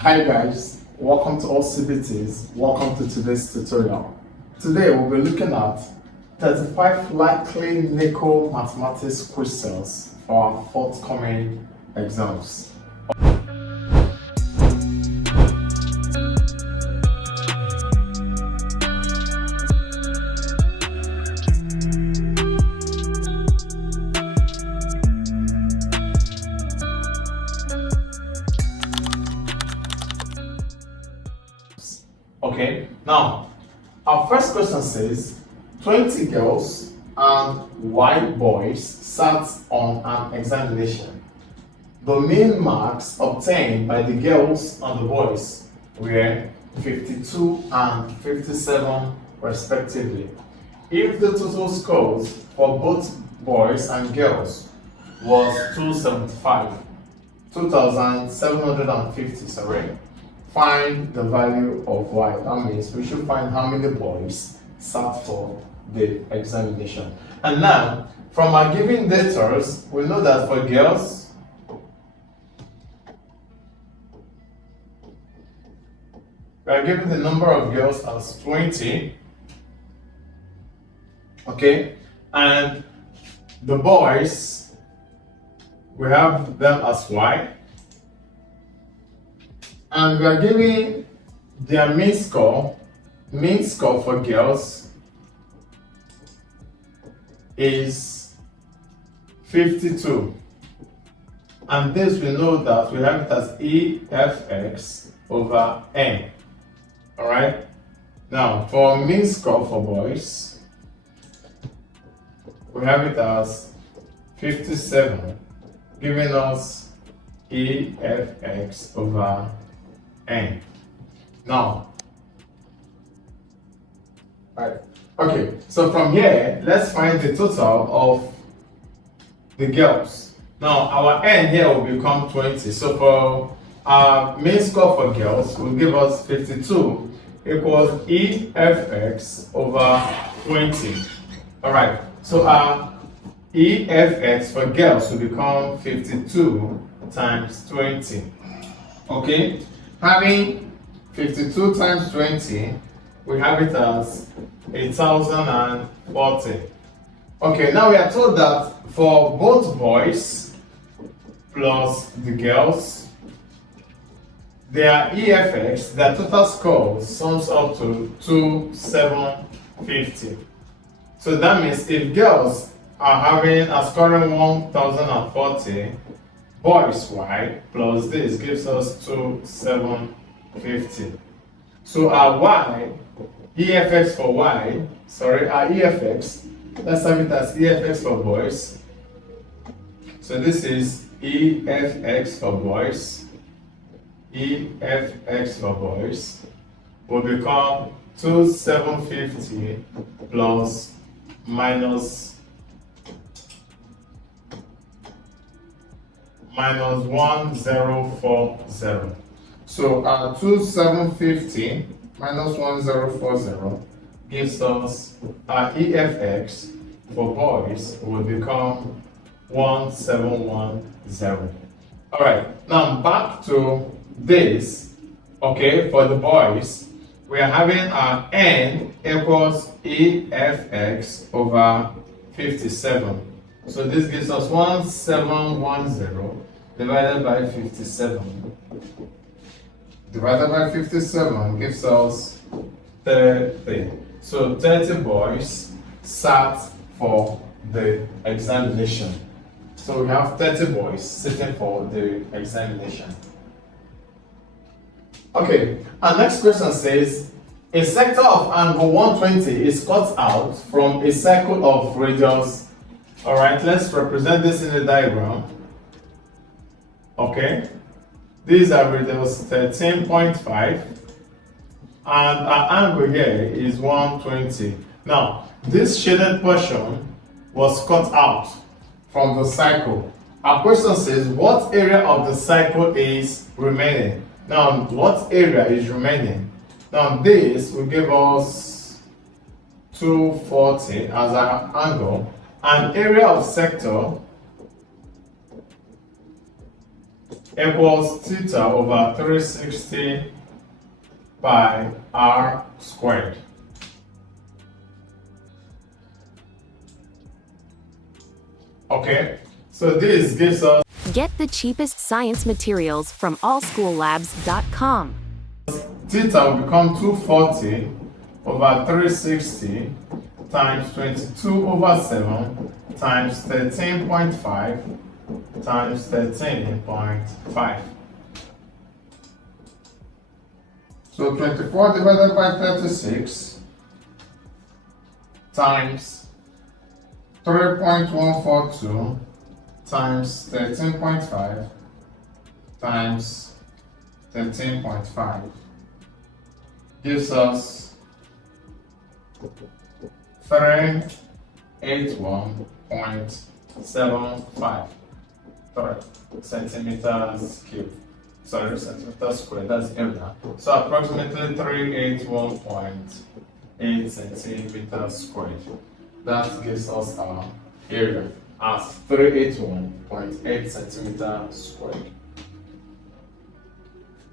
Hi guys, welcome to all CBTs. Welcome to today's tutorial. Today we'll be looking at 35 likely NECO mathematics questions for our forthcoming exams. Okay, now our first question says 20 girls and white boys sat on an examination. The mean marks obtained by the girls and the boys were 52 and 57 respectively. If the total scores for both boys and girls was 2,750, find the value of y. That means we should find how many boys sat for the examination. And now, from our given data, we know that for girls, we are given the number of girls as 20. Okay, and the boys, we have them as y. And we are giving their mean score for girls is 52. And this we know that we have it as EFX over N. Alright? Now, for mean score for boys, we have it as 57, giving us EFX over N. Now, right. Okay, so from here, let's find the total of the girls. Now, our N here will become 20. So for our mean score for girls will give us 52 equals EFX over 20. All right, so our EFX for girls will become 52 times 20. Okay, having 52 times 20, we have it as 1,040. Okay, now we are told that for both boys plus the girls, their EFX, their total score sums up to 2,750. So that means if girls are scoring 1,040, boys y plus this gives us 2,750. So our y, EFX for y, our EFX, let's have it as EFX for boys. So this is EFX for boys. EFX for boys will become 2,750 plus minus 1040. So our 2,750 minus 1040 gives us our EFX for boys will become 1710. All right, now back to this. Okay, for the boys, we are having our N equals EFX over 57. So this gives us 1710 divided by 57. Divided by 57 gives us 30. So 30 boys sat for the examination. So we have 30 boys sitting for the examination. Okay, our next question says, a sector of angle 120 is cut out from a circle of radius. Alright, let's represent this in a diagram. Okay, these are radius 13.5 and our angle here is 120. Now, this shaded portion was cut out from the circle. Our question says, what area of the circle is remaining? Now, what area is remaining? Now, this will give us 240 as our angle, and area of sector equals theta over 360 by r squared. Okay, so this gives us Get the cheapest science materials from allschoollabs.com. theta will become 240 over 360 times 22 over 7 times 13.5 times 13.5. So 24 divided by 36 times 3.142 times 13.5 times 13.5 gives us 381.75 centimeters cubed. Sorry, centimeters squared, that's area. So approximately 381.8 centimeters squared. That gives us our area as 381.8 centimeters squared.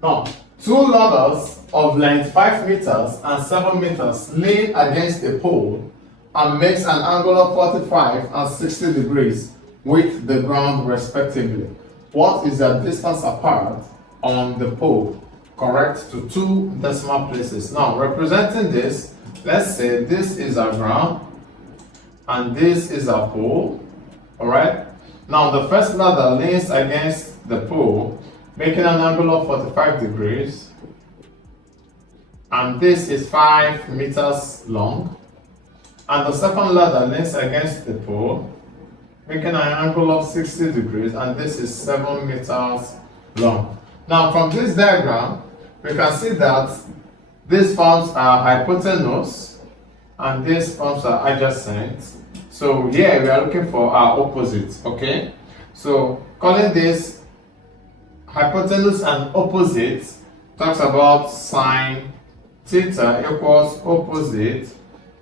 Now, two ladders of length 5 meters and 7 meters lean against a pole and makes an angle of 45 and 60 degrees with the ground respectively. What is their distance apart on the pole? Correct to 2 decimal places. Now, representing this, let's say this is our ground and this is our pole. Alright? Now, the first ladder leans against the pole, making an angle of 45 degrees. And this is 5 meters long. And the second ladder leans against the pole, making an angle of 60 degrees, and this is 7 meters long. Now, from this diagram, we can see that this forms our hypotenuse, and this forms our adjacent. So here we are looking for our opposites, okay? So calling this hypotenuse and opposite talks about sine theta equals opposite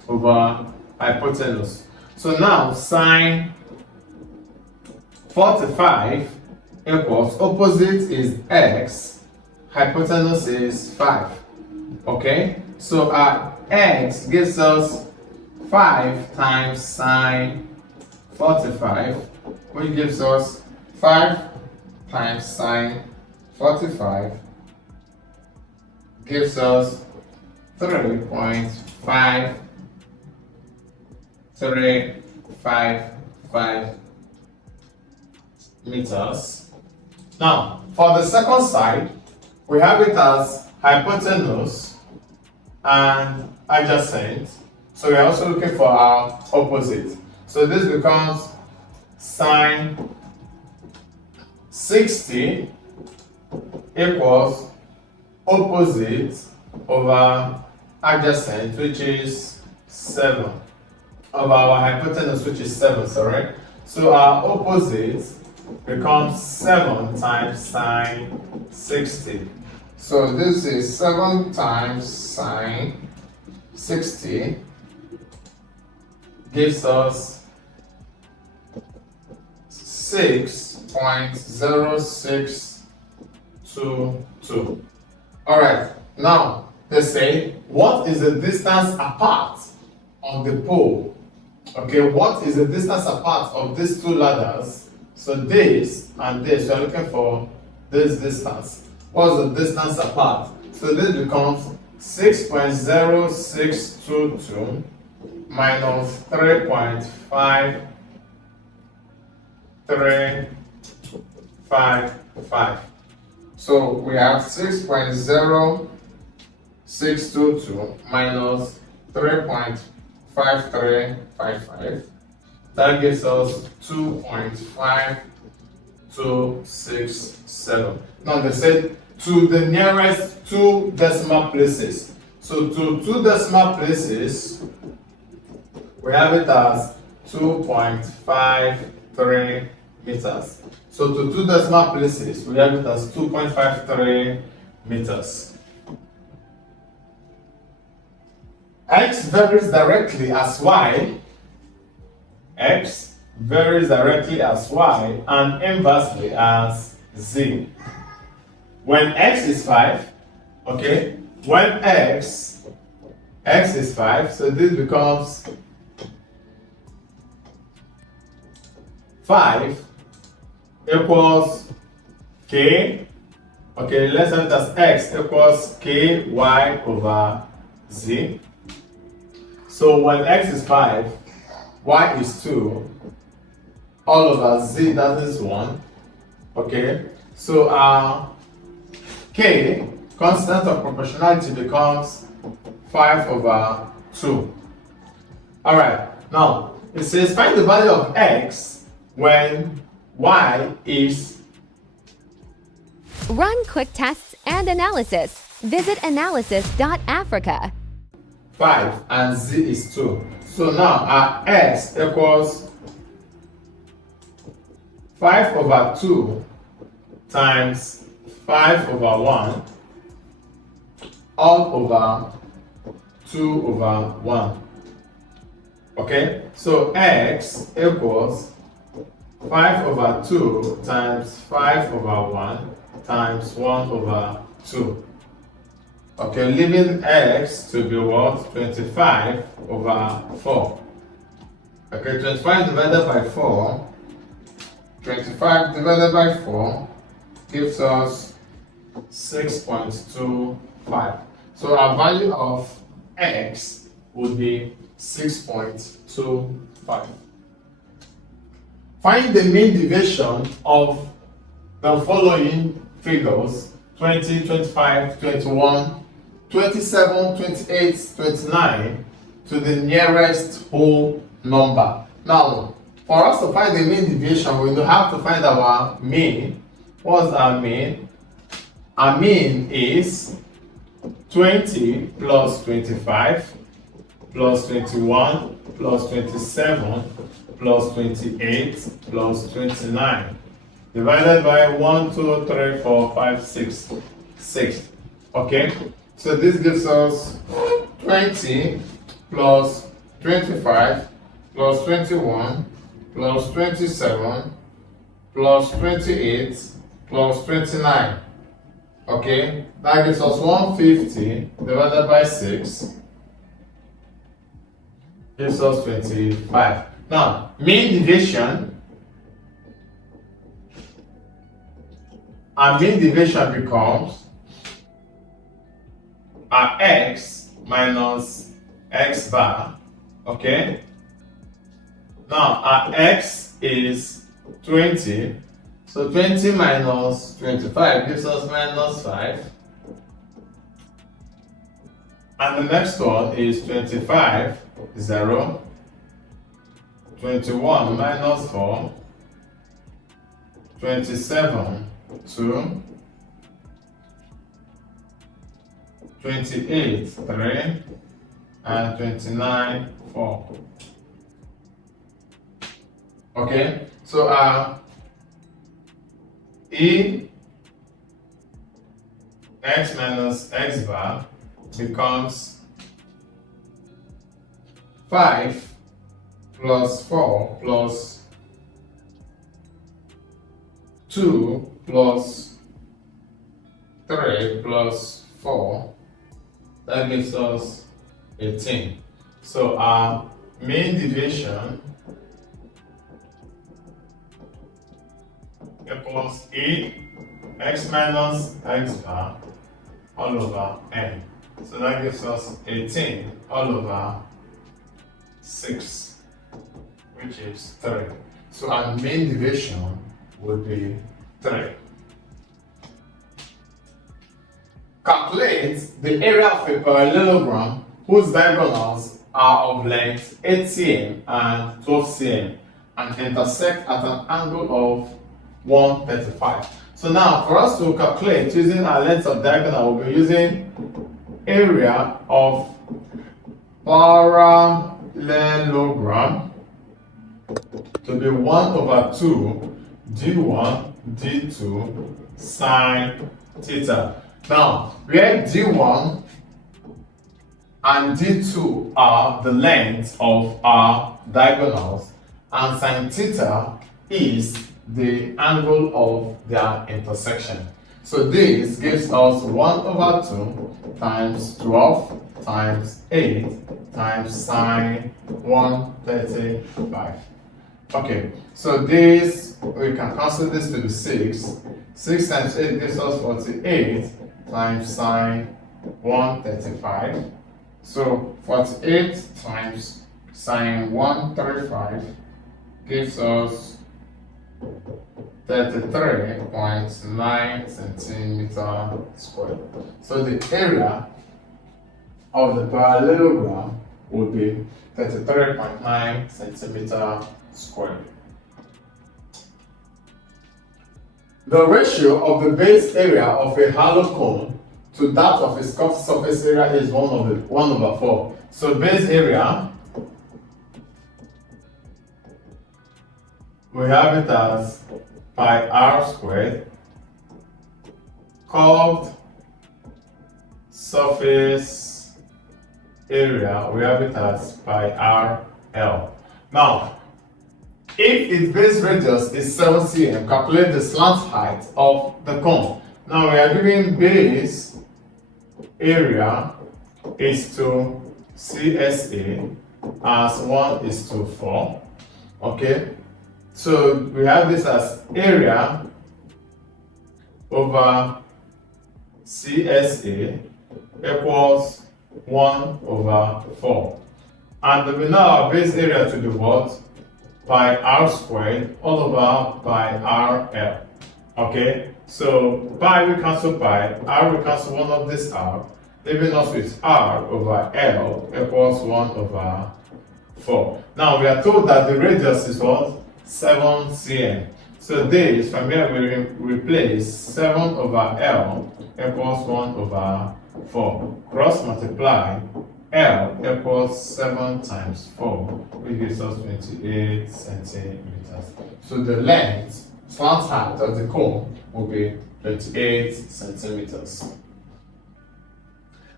over hypotenuse. So now sine 45 equals opposite is x, hypotenuse is 5. Okay? So our x gives us 5 times sine 45, which gives us 5 times sine 45 gives us 3.555 meters. Now, for the second side, we have it as hypotenuse and adjacent. So we are also looking for our opposite. So this becomes sine 60 equals opposite over adjacent, which is 7, over our hypotenuse, which is 7, sorry. So our opposite becomes 7 times sine 60. So this is 7 times sine 60 gives us 6.0622. All right, now they say, what is the distance apart on the pole? Okay, what is the distance apart of these two ladders? So this and this, we're looking for this distance. What's the distance apart? So this becomes 6.0622 minus 3.5355. So we have 6.0622 minus 3.5355. That gives us 2.5267. Now they said to the nearest 2 decimal places. So to 2 decimal places, we have it as 2.53 meters. So to 2 decimal places, we have it as 2.53 meters. X varies directly as y. X varies directly as y and inversely as z. when x is 5, okay, when x is 5, so this becomes 5 equals k, okay, let's have it as x equals ky over z. So when x is 5, y is 2, all over z, that is 1, okay, so our k, constant of proportionality, becomes 5 over 2. Alright, now it says find the value of x when y is... Run quick tests and analysis. Visit analysis.africa. 5 and z is 2. So now our x equals 5 over 2 times 5 over 1 all over 2 over 1. Okay, so x equals 5 over 2 times 5 over 1 times 1 over 2. Okay, leaving x to be what? 25 over 4. Okay, 25 divided by 4, 25 divided by 4 gives us 6.25. So our value of x would be 6.25. Find the mean deviation of the following figures: 20, 25, 21, 27, 28, 29 to the nearest whole number. Now, for us to find the mean deviation, we will have to find our mean. What's our mean? Our mean is 20 plus 25 plus 21 plus 27 plus 28 plus 29 divided by 1, 2, 3, 4, 5, 6, 6. Okay, so this gives us 20 plus 25 plus 21 plus 27 plus 28 plus 29. Okay, that gives us 150 divided by 6 gives us 25. Now, mean deviation. Our mean deviation becomes our x minus x bar. Okay. Now our x is 20. So 20 minus 25 gives us minus 5. And the next one is 25, 0. 21 minus 4. 27, 2. 28, 3. And 29, 4. Okay, so E x minus x bar becomes 5 plus 4 plus 2 plus 3 plus 4. That gives us 18. So our mean deviation equals E x minus x bar all over n. So that gives us 18 all over 6, which is 3. So our mean deviation would be 3. Calculate the area of a parallelogram whose diagonals are of length 8 cm and 12 cm and intersect at an angle of 135. So now, for us to calculate using our length of diagonal, we'll be using area of parallelogram to be 1 over 2 d1 d2 sine theta. Now, where d1 and d2 are the lengths of our diagonals, and sine theta is the angle of their intersection. So this gives us 1 over 2 times 12 times 8 times sine 135. Okay, so this, we can cancel this to the 6. 6 times 8 gives us 48 times sine 135. So 48 times sine 135 gives us 33.9 centimeter squared. So the area of the parallelogram would be 33.9 centimeter squared. The ratio of the base area of a hollow cone to that of its curved surface area is 1 over 4. So base area, we have it as pi r squared. Curved surface area, we have it as pi r l. Now, if its base radius is 7 cm, calculate the slant height of the cone. Now we are giving base area is to CSA as 1:4. Okay, so we have this as area over CSA equals 1/4. And we know our base area to be what? Pi r squared all over pi r l. Okay, so pi we cancel pi, r we cancel one of this r, leaving us with r over l equals 1/4. Now we are told that the radius is what? 7 cm. So this, from here we replace 7 over l equals 1/4. Cross multiply, L equals 7 times 4, which gives us 28 centimeters. So the length, slant height of the cone will be 28 centimeters.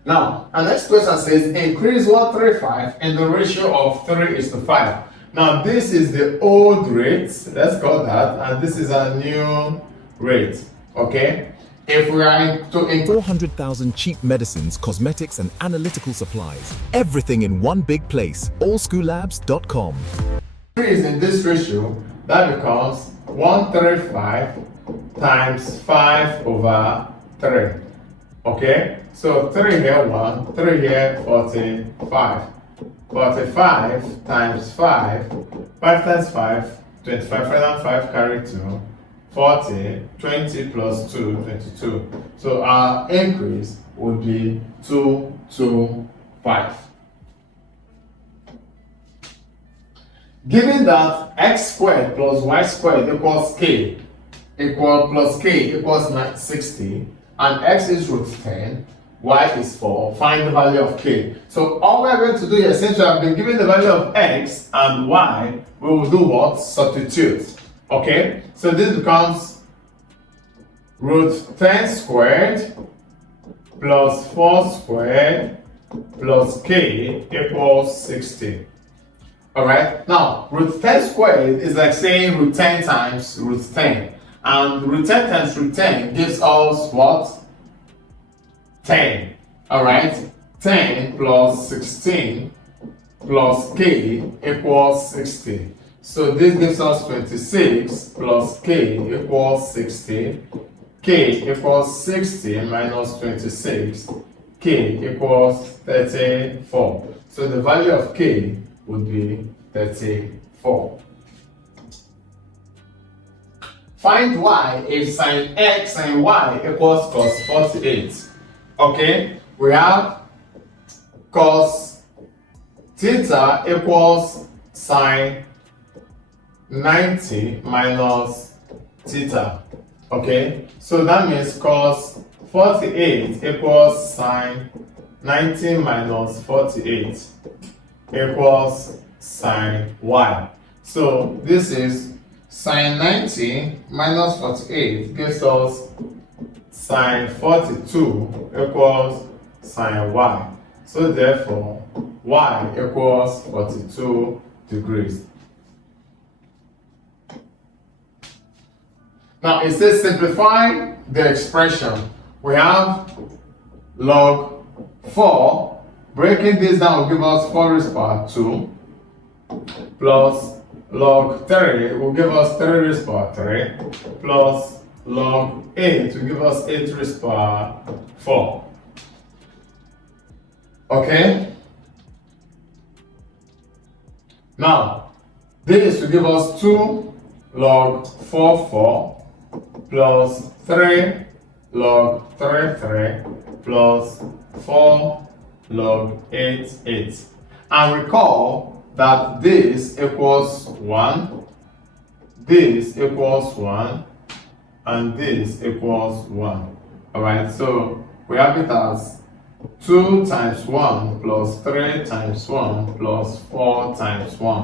Now, our next question says increase 135 in the ratio of 3:5. Now, this is the old rate, let's call that, and this is a new rate. Okay? If we are to increase 400,000 cheap medicines, cosmetics, and analytical supplies. Everything in one big place. allschoolabs.com. in this ratio, that becomes 135 times 5/3. Okay? So 3 here 1, 3 here 45. 45 times 5, 5 times 5, 25, 5 and 5 carry 2. 40, 20 plus 2, 22. So our increase would be 225. Given that x squared plus y squared equals k, plus k equals 60, and x is root 10, y is 4, find the value of k. So all we are going to do here, since we have been given the value of x and y, we will do what? Substitute. Okay, so this becomes root 10 squared plus 4 squared plus k equals 60. Alright, now root 10 squared is like saying root 10 times root 10. And root 10 times root 10 gives us what? 10. Alright, 10 plus 16 plus k equals 60. So this gives us 26 plus k equals 60. K equals 60 minus 26. K equals 34. So the value of k would be 34. Find y if sine x and y equals cos 48. Okay, we have cos theta equals sine 90 minus theta. Okay, so that means cos 48 equals sine 90 minus 48 equals sine y. So this is sine 90 minus 48 gives us sine 42 equals sine y. So therefore y equals 42 degrees. Now it says simplify the expression. We have log 4. Breaking this down will give us 4 raised to power 2 plus log 3 will give us 3 raised to power 3 plus log 8 will give us 8 raised to power 4. Okay? Now, this will give us 2 log 4 plus 3 log 3 plus 4 log 8. And recall that this equals 1, this equals 1, and this equals 1. Alright, so we have it as 2 times 1 plus 3 times 1 plus 4 times 1,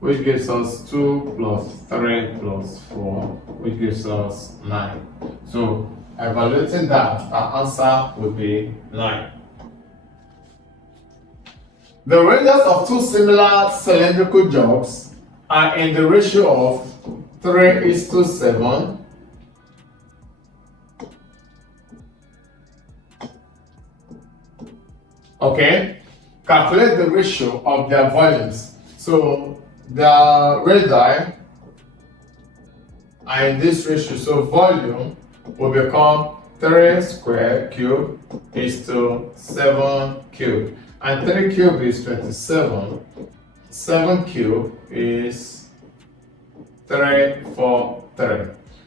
which gives us 2 plus 3 plus 4, which gives us 9. So, evaluating that, our answer will be 9. The radius of two similar cylindrical jugs are in the ratio of 3:7. Okay, calculate the ratio of their volumes. So the radii are in this ratio. So volume will become 3 square cube is to 7 cube. And 3 cube is 27. 7 cube is 3, 4, 3.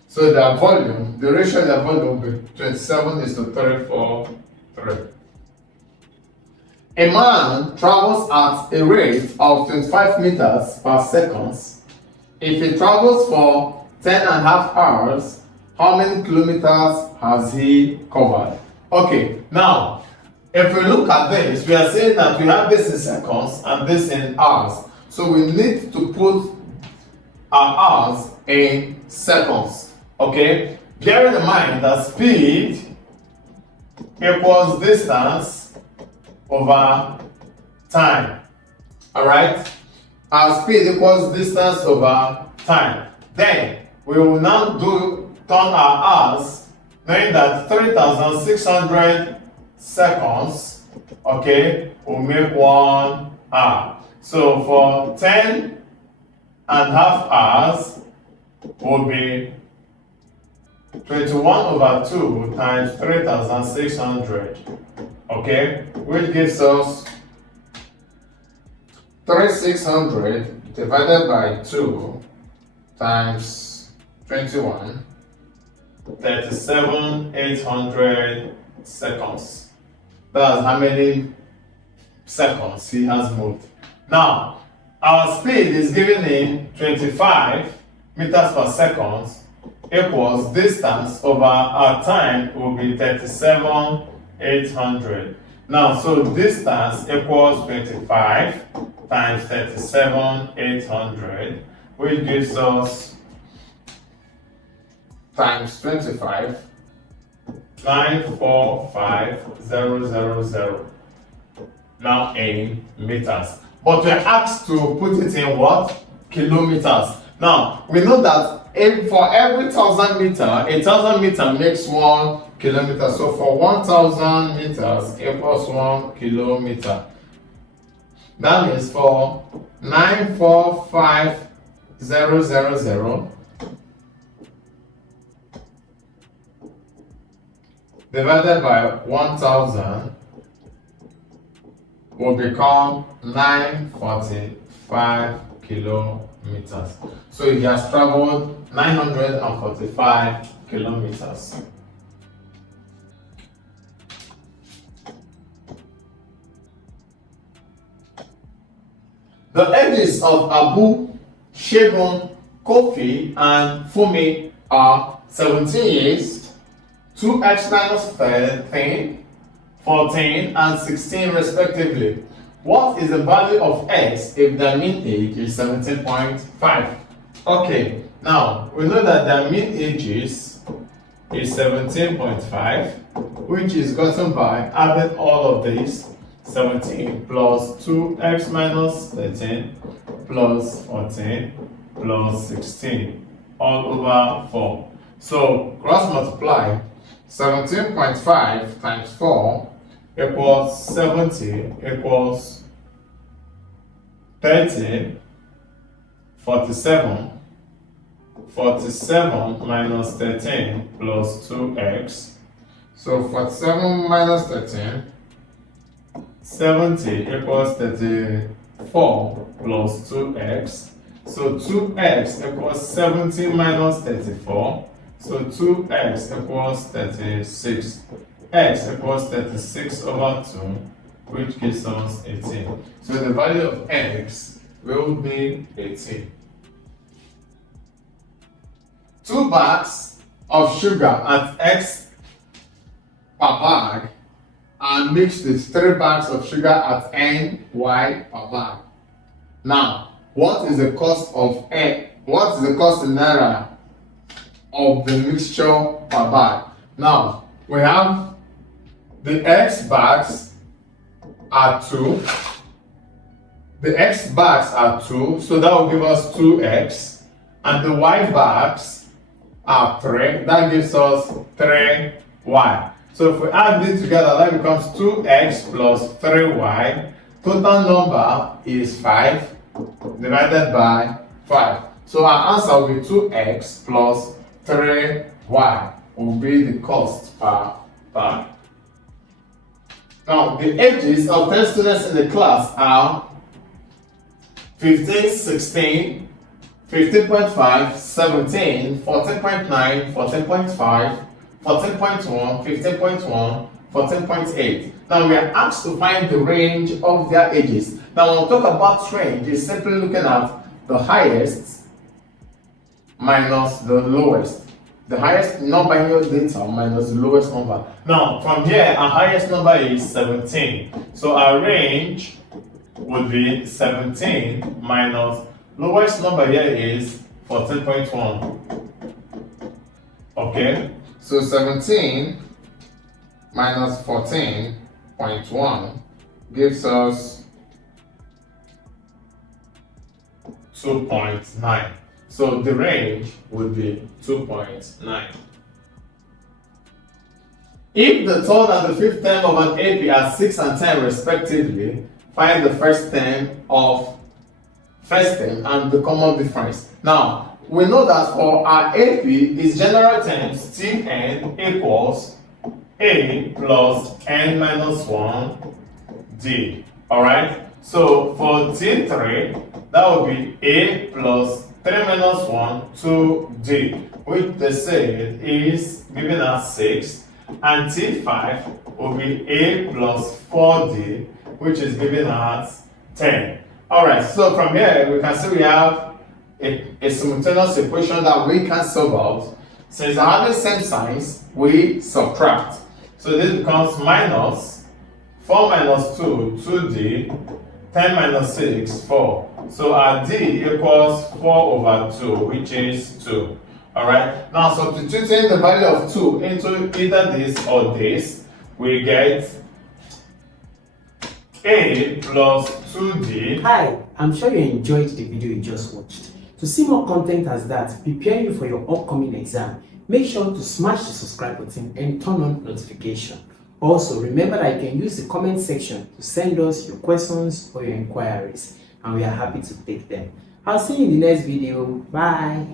So their volume, the ratio of their volume will be 27 is to 3, 4, 3. A man travels at a rate of 25 meters per second. If he travels for 10.5 hours, how many kilometers has he covered? Okay, now, if we look at this, we are saying that we have this in seconds and this in hours. So we need to put our hours in seconds. Okay? Bearing in mind that speed equals distance over time. Alright? Our speed equals distance over time. Then we will now turn our hours, knowing that 3,600 seconds, okay, will make 1 hour. So for 10.5 hours will be 21/2 times 3,600, okay, which gives us 3,600 divided by 2 times 21, 37,800 seconds. That's how many seconds he has moved. Now, our speed is given in 25 meters per second equals distance over our time will be 37,800. Now, so distance equals 25 times 37,800, which gives us times 25, 945,000. Now in meters. But we're asked to put it in what? Kilometers. Now, we know that for every 1,000 meter, a 1,000 meter makes 1 kilometer. So for 1,000 meters equals 1 kilometer. That means for 945,000 divided by 1,000 will become 945 kilometers. So he has traveled 945 kilometers. The ages of Abu, Shegun, Kofi, and Fumi are 17 years, 2x minus 13, 14, and 16 respectively. What is the value of x if their mean age is 17.5? Okay, now we know that their mean age is 17.5, which is gotten by adding all of these. 17 plus 2x minus 13 plus 14 plus 16 all over 4. So cross multiply 17.5 times 4 equals 70 equals 30, 47. 47 minus 13 plus 2x. So 47 minus 13, 70 equals 34 plus 2x. So 2x equals 70 minus 34. So 2x equals 36. X equals 36 over 2, which gives us 18. So the value of x will be 18. 2 bags of sugar at x per bag are mixed with 3 bags of sugar at ny per bag. Now, what is the cost of what is the cost in naira of the mixture per bag? Now, we have the x bags are 2. The x bags are 2, so that will give us 2x. And the y bags are 3, that gives us 3y. So if we add this together, that becomes 2x plus 3y. Total number is 5 divided by 5. So our answer will be 2x plus 3y will be the cost per bag. Now, the ages of 10 students in the class are 15, 16, 15.5, 17, 14.9, 14.5, 14.1, 15.1, 14.8. Now we are asked to find the range of their ages. Now when we talk about range, it's simply looking at the highest minus the lowest. The highest number in your data minus the lowest number. Now from here, our highest number is 17. So our range would be 17 minus lowest number here is 14.1. Okay, so 17 minus 14.1 gives us 2.9. So the range would be 2.9. If the third and the fifth term of an AP are 6 and 10 respectively, find the first term and the common difference. Now, we know that for our AP, its general terms Tn equals A plus n minus 1 D. Alright? So for T3, that would be A plus 3 minus 1 2D, which they said is giving us 6. And T5 will be A plus 4D, which is giving us 10. Alright, so from here we can see we have a simultaneous equation that we can solve out. Since they have the same signs, we subtract. So this becomes minus 4 minus 2, 2D, 10 minus 6, 4. So our D equals 4 over 2, which is 2. Alright, now substituting the value of 2 into either this or this, we get A plus 2D. Hi, I'm sure you enjoyed the video you just watched. To see more content as that, preparing you for your upcoming exam, make sure to smash the subscribe button and turn on notification. Also, remember that you can use the comment section to send us your questions or your inquiries, and we are happy to take them. I'll see you in the next video. Bye.